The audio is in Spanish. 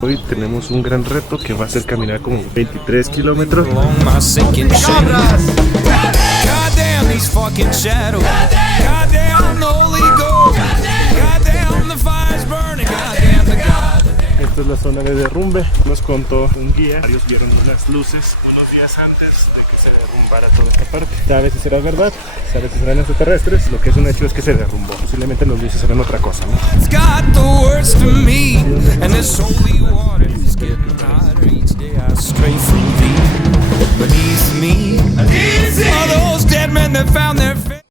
Hoy tenemos un gran reto que va a ser caminar como 23 kilómetros. Esta es la zona de derrumbe. Nos contó un guía. Varios vieron unas luces unos días antes de que se derrumbara toda esta parte. Sabe si será verdad, sabe si serán extraterrestres. Lo que es un hecho es que se derrumbó. Posiblemente los luces serán otra cosa, ¿no?